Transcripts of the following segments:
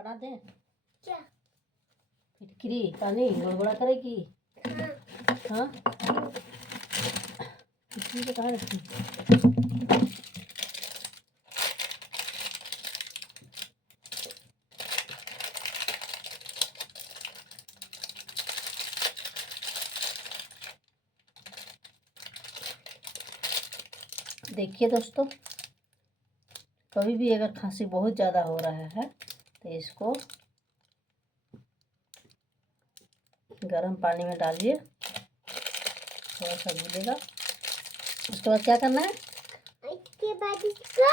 बना दें? क्या? फिटकरी पानी गुड़गुड़ा करेगी? हाँ, फिटकरी तो कहाँ रखी? देखिए दोस्तों, कभी भी अगर खांसी बहुत ज़्यादा हो रहा है तो इसको गर्म पानी में डालिए, थोड़ा सा घुलेगा। उसके बाद क्या करना है? इसके बाद इसको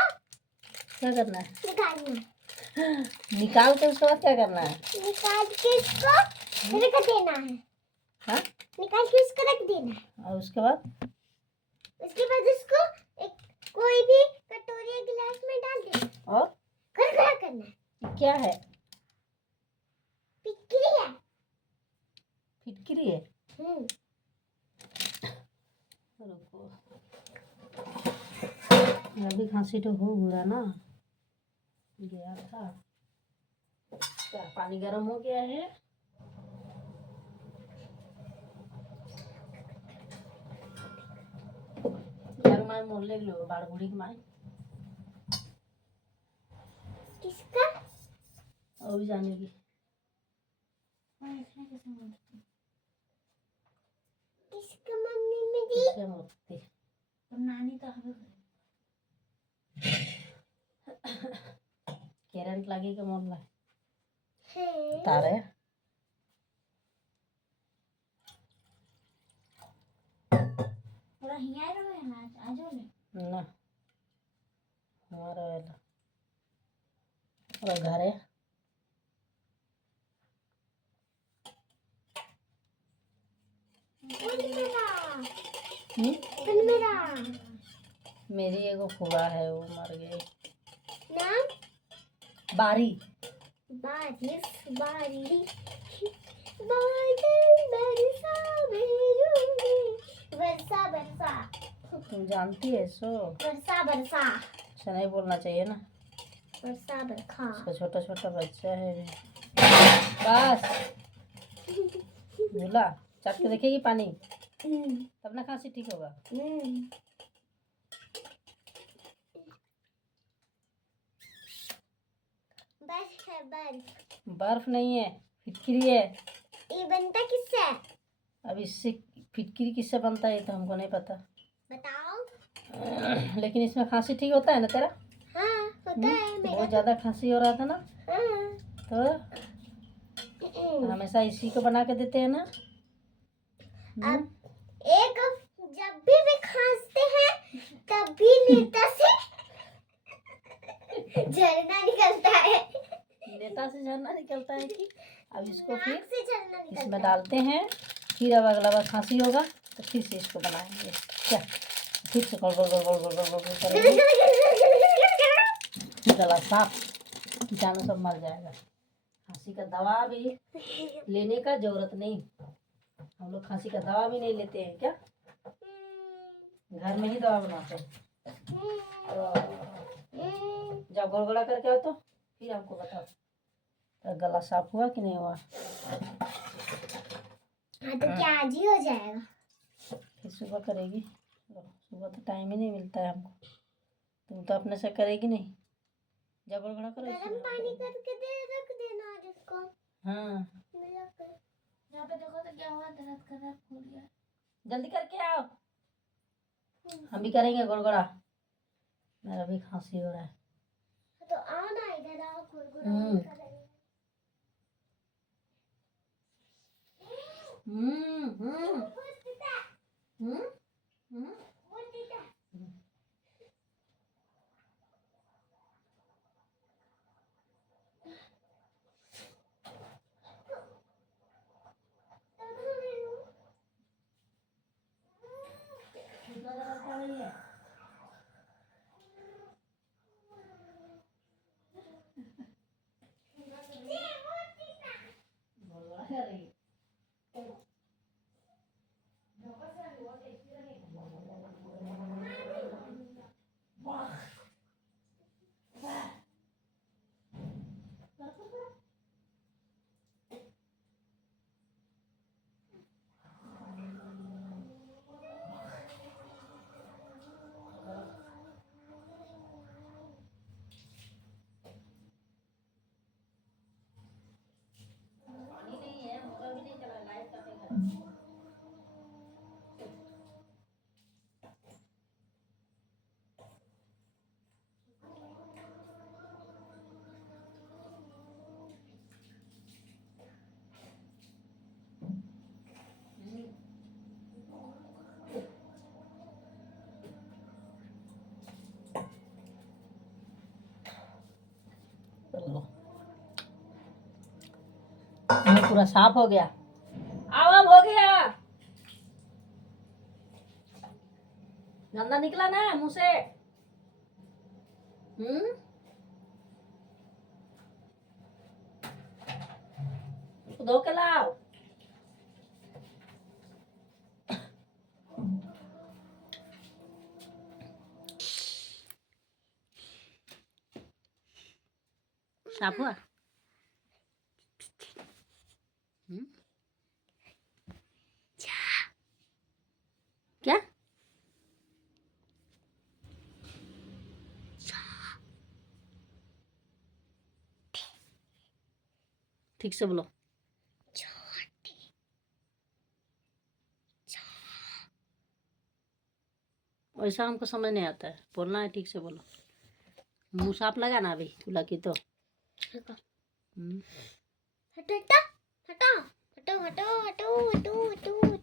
क्या करना है? निकालना। निकाल के उसके बाद क्या करना है? निकाल के इसको रख देना है। हाँ, निकाल के इसको रख देना है। और उसके बाद इसको एक कोई भी कटोरी या गिलास में डाल देना और गड़गड़ा करना है। ये क्या है? फिटकरी है। फिटकरी है? रुको, अभी खांसी तो हो गया ना, गया था। क्या पानी गर्म हो गया है? माय मोले लो बाड़ बुढ़ी माय किसका? और भी जाने की किसका मम्मी मेरी? क्या मूर्ति तुम नानी तो हमें करंट लगे के मोल है है। तारे थोड़ा हिया रहो ना, आजो ने ना हमारा वाला और घर है। मेरा मेरी एगो फुआ है, वो मर गई। नाम? बारी। बारिश बारी बादल बरसा भेजूंगी, बरसा बरसा। तुम जानती है सो? बरसा बरसा। ऐसा नहीं बोलना चाहिए ना, बरसा बरखा। उसका छोटा छोटा बच्चा है। बस भूला, चाट के देखेगी पानी, तब ना खांसी ठीक होगा। बर्फ है, बर्फ। बर्फ नहीं है, फिटकरी है। ये बनता किससे है? अब इससे फिटकरी किससे बनता है ये तो हमको नहीं पता। बताओ। लेकिन इसमें खांसी ठीक होता है ना तेरा? हाँ होता है मेरा। बहुत ज्यादा खांसी हो रहा था ना, हाँ। तो हमेशा इसी को बना के देते हैं ना। अब एक जब भी खांसते हैं तब भी नेता से झरना निकलता है। नेता से झरना निकलता है कि? अब इसको नाक फिर से झरना निकलता इसमें है। डालते हैं, फिर अब अगला बार खांसी होगा तो फिर से इसको बनाएंगे। क्या फिर से गोल गोल गोल गोल गोल गोल गोल करेंगे, गला साफ, कीटाणु सब मर जाएगा। खांसी का दवा भी लेने का जरूरत नहीं, हम लोग खांसी का दवा भी नहीं लेते हैं क्या, घर में ही दवा बनाते हैं। जब गोलगोला करके आओ तो फिर हमको बताओ तो गला साफ हुआ कि नहीं हुआ। हाँ तो क्या आज ही हो जाएगा? फिर सुबह करेगी, सुबह तो टाइम ही नहीं मिलता है हमको, तुम तो अपने से करेगी नहीं। जब गोलगोला करो गरम पानी करके रख देना आज इसको। हाँ यहाँ पे देखो तो क्या हुआ, दर्द कर रहा है, फूल गया। जल्दी करके आओ, हम भी करेंगे गोलगोला, मेरा भी खांसी हो रहा है। तो आओ ना इधर, आओ गुड़गुड़ा करेंगे। पूरा साफ हो गया। अब हो गया। गंदा निकला ना मुंह से? उसको धो के लाओ। साफ हुआ? क्या? ठीक से बोलो। वैसा हमको समझ नहीं आता है, बोलना है ठीक से बोलो। मुंह साफ लगा ना अभी लकी तो। हटो हटो हटो हटो हटो हटो हटो हटो हटो